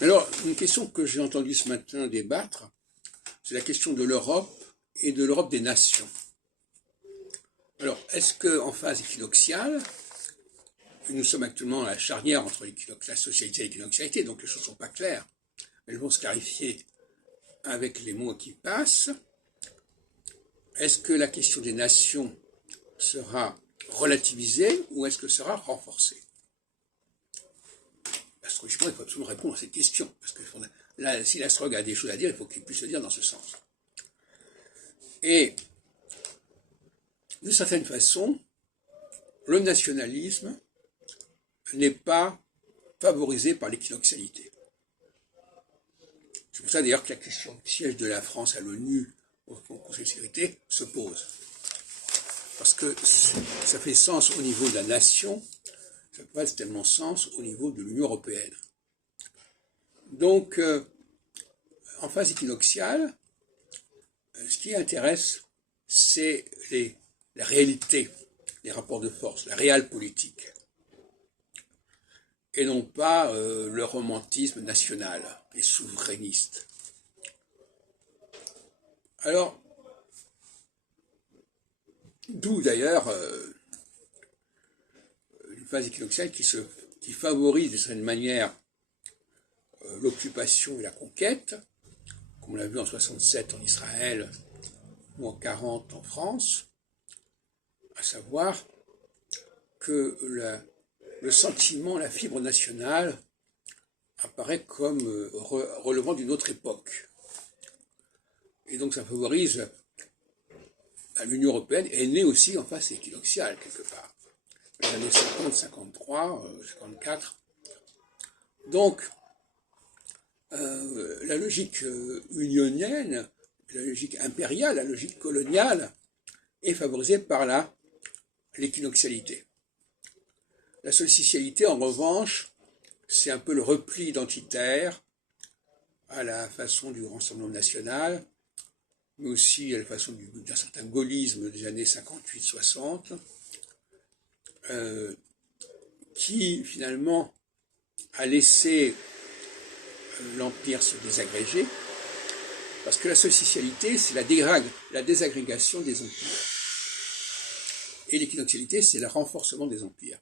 Alors, une question que j'ai entendu ce matin débattre, c'est la question de l'Europe et de l'Europe des nations. Alors, est-ce qu'en phase équinoxiale, nous sommes actuellement à la charnière entre la socialité et l'équinoxialité, donc les choses ne sont pas claires, elles vont se clarifier avec les mots qui passent. Est-ce que la question des nations sera relativisée ou est-ce que sera renforcée? Astrologiquement, il faut absolument répondre à cette question, parce que là, si l'astrologue a des choses à dire, il faut qu'il puisse le dire dans ce sens. Et, d'une certaine façon, le nationalisme n'est pas favorisé par l'équinoxialité. C'est pour ça d'ailleurs que la question du siège de la France à l'ONU, au Conseil de sécurité, se pose. Parce que ça fait sens au niveau de la nation, ça n'a pas tellement sens au niveau de l'Union européenne. Donc, en phase équinoxiale, ce qui intéresse, c'est la réalité, les rapports de force, la réelle politique, et non pas le romantisme national et souverainiste. Alors, d'où d'ailleurs une phase équinoxiale qui favorise d'une certaine manière l'occupation et la conquête, comme on l'a vu en 67 en Israël ou en 40 en France, à savoir que le sentiment, la fibre nationale apparaît comme relevant d'une autre époque. Et donc ça favorise l'Union européenne est née aussi en phase équinoxiale quelque part. Les années 50, 53, 54. Donc la logique unionienne, la logique impériale, la logique coloniale est favorisée par l'équinoxialité. La solsticialité, en revanche, c'est un peu le repli identitaire à la façon du Rassemblement national, mais aussi à la façon d'un certain gaullisme des années 58-60, qui finalement a laissé l'Empire se désagréger, parce que la solsticialité, c'est la désagrégation des empires. Et l'équinoxialité, c'est le renforcement des empires.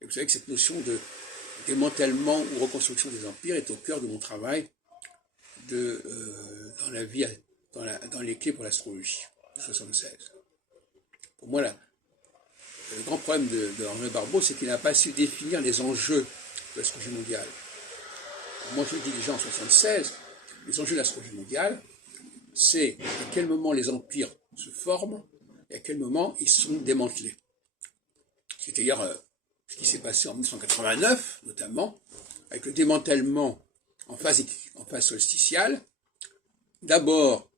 Et vous savez que cette notion de démantèlement ou reconstruction des empires est au cœur de mon travail dans la vie, dans les clés pour l'astrologie de 76. Pour moi, le grand problème de René Barbeau, c'est qu'il n'a pas su définir les enjeux de l'astrologie mondiale. Moi, je le dis déjà en 76, les enjeux de l'astrologie mondiale, c'est à quel moment les empires se forment et à quel moment ils sont démantelés. C'est-à-dire ce qui s'est passé en 1989, notamment, avec le démantèlement en phase solsticiale, d'abord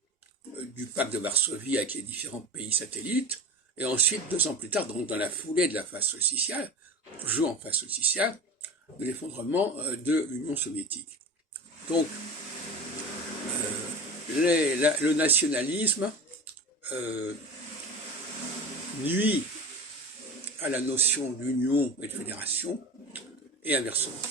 du pacte de Varsovie avec les différents pays satellites, et ensuite, 2 ans plus tard, donc dans la foulée de la phase solsticiale, toujours en phase solsticiale, de l'effondrement de l'Union soviétique. Donc, le nationalisme nuit à la notion d'union et de fédération, et inversement.